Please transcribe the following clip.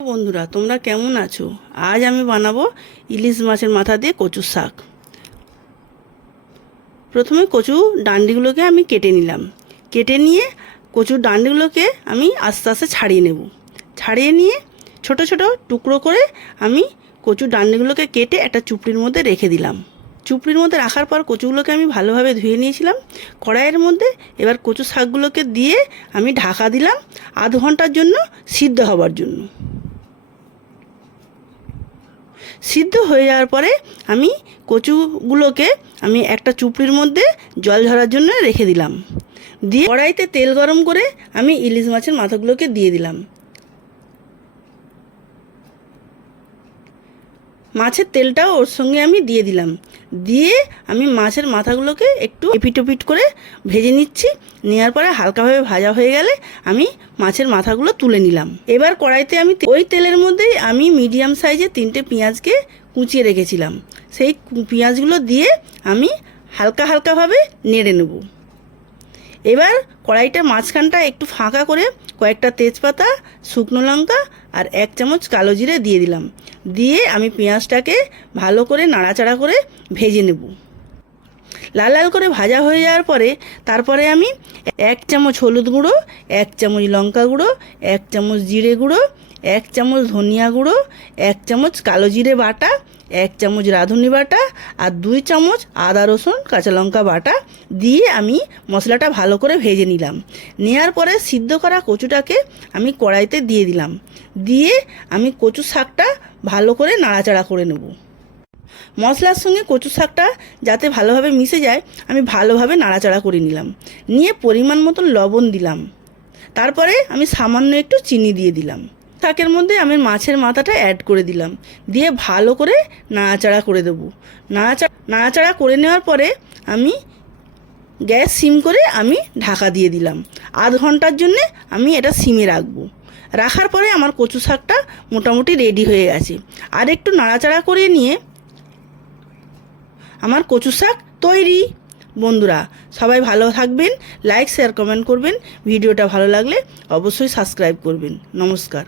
বন্ধুরা, তোমরা কেমন আছো? আজ আমি বানাবো ইলিশ মাছের মাথা দিয়ে কচুর শাক। প্রথমে কচু ডান্ডিগুলোকে আমি কেটে নিলাম। কেটে নিয়ে কচুর ডান্ডিগুলোকে আমি আস্তে আস্তে ছাড়িয়ে নেব। ছাড়িয়ে নিয়ে ছোট ছোট টুকরো করে আমি কচুর ডান্ডিগুলোকে কেটে একটা চুপড়ির মধ্যে রেখে দিলাম। চুপড়ির মধ্যে রাখার পর কচুগুলোকে আমি ভালোভাবে ধুয়ে নিয়েছিলাম। কড়াইয়ের মধ্যে এবার কচু শাকগুলোকে দিয়ে আমি ঢাকা দিলাম আধ ঘন্টার জন্য সিদ্ধ হবার জন্য। সিদ্ধ হয়ে যাওয়ার পরে আমি কচুগুলোকে আমি একটা চুপড়ির মধ্যে জল ঝরার জন্য রেখে দিলাম। দিয়ে কড়াইতে তেল গরম করে আমি ইলিশ মাছের মাথাগুলোকে দিয়ে দিলাম। মাছের তেলটাও ওর সঙ্গে আমি দিয়ে দিলাম। দিয়ে আমি মাছের মাথাগুলোকে একটু এপিট ওপিট করে ভেজে নিচ্ছি। নেওয়ার পরে হালকাভাবে ভাজা হয়ে গেলে আমি মাছের মাথাগুলো তুলে নিলাম। এবার কড়াইতে আমি ওই তেলের মধ্যেই আমি মিডিয়াম সাইজের 3টে পেঁয়াজকে কুচিয়ে রেখেছিলাম। সেই পেঁয়াজগুলো দিয়ে আমি হালকাভাবে নেড়ে নেব। এবার কড়াইটার মাঝখানটা একটু ফাঁকা করে কয়েকটা তেজপাতা, শুকনো লঙ্কা আর 1 চামচ কালো জিরে দিয়ে দিলাম। দিয়ে আমি পেঁয়াজটাকে ভালো করে নাড়াচাড়া করে ভেজে নেব। লাল লাল করে ভাজা হয়ে যাওয়ার পরে তারপরে আমি 1 চামচ হলুদ গুঁড়ো, 1 চামচ লঙ্কা গুঁড়ো, 1 চামচ জিরে গুঁড়ো, 1 চামচ ধনিয়া গুঁড়ো, 1 চামচ কালো জিরে বাটা, 1 চামচ রাঁধুনি বাটা আর 2 চামচ আদা রসুন কাঁচা লঙ্কা বাটা দিয়ে আমি মশলাটা ভালো করে ভেজে নিলাম। নেওয়ার পরে সিদ্ধ করা কচুটাকে আমি কড়াইতে দিয়ে দিলাম। দিয়ে আমি কচু শাকটা ভালো করে নাড়াচাড়া করে নেব। মশলার সঙ্গে কচু শাকটা যাতে ভালোভাবে মিশে যায় আমি ভালোভাবে নাড়াচাড়া করে নিলাম। নিয়ে পরিমাণ মতন লবণ দিলাম। তারপরে আমি সামান্য একটু চিনি দিয়ে দিলাম। শাকের মধ্যে আমি মাছের মাথাটা অ্যাড করে দিলাম। দিয়ে ভালো করে নাড়াচাড়া করে দেবো। নাড়াচাড়া করে নেওয়ার পরে আমি গ্যাস সিম করে আমি ঢাকা দিয়ে দিলাম। আধ ঘন্টার জন্যে আমি এটা সিমে রাখবো। রাখার পরে আমার কচু শাকটা মোটামুটি রেডি হয়ে গেছে। আর একটু নাড়াচাড়া করে নিয়ে আমার কচু শাক তৈরি। বন্ধুরা, সবাই ভালো থাকবেন, লাইক শেয়ার কমেন্ট করবেন। ভিডিওটা ভালো লাগলে অবশ্যই সাবস্ক্রাইব করবেন। নমস্কার।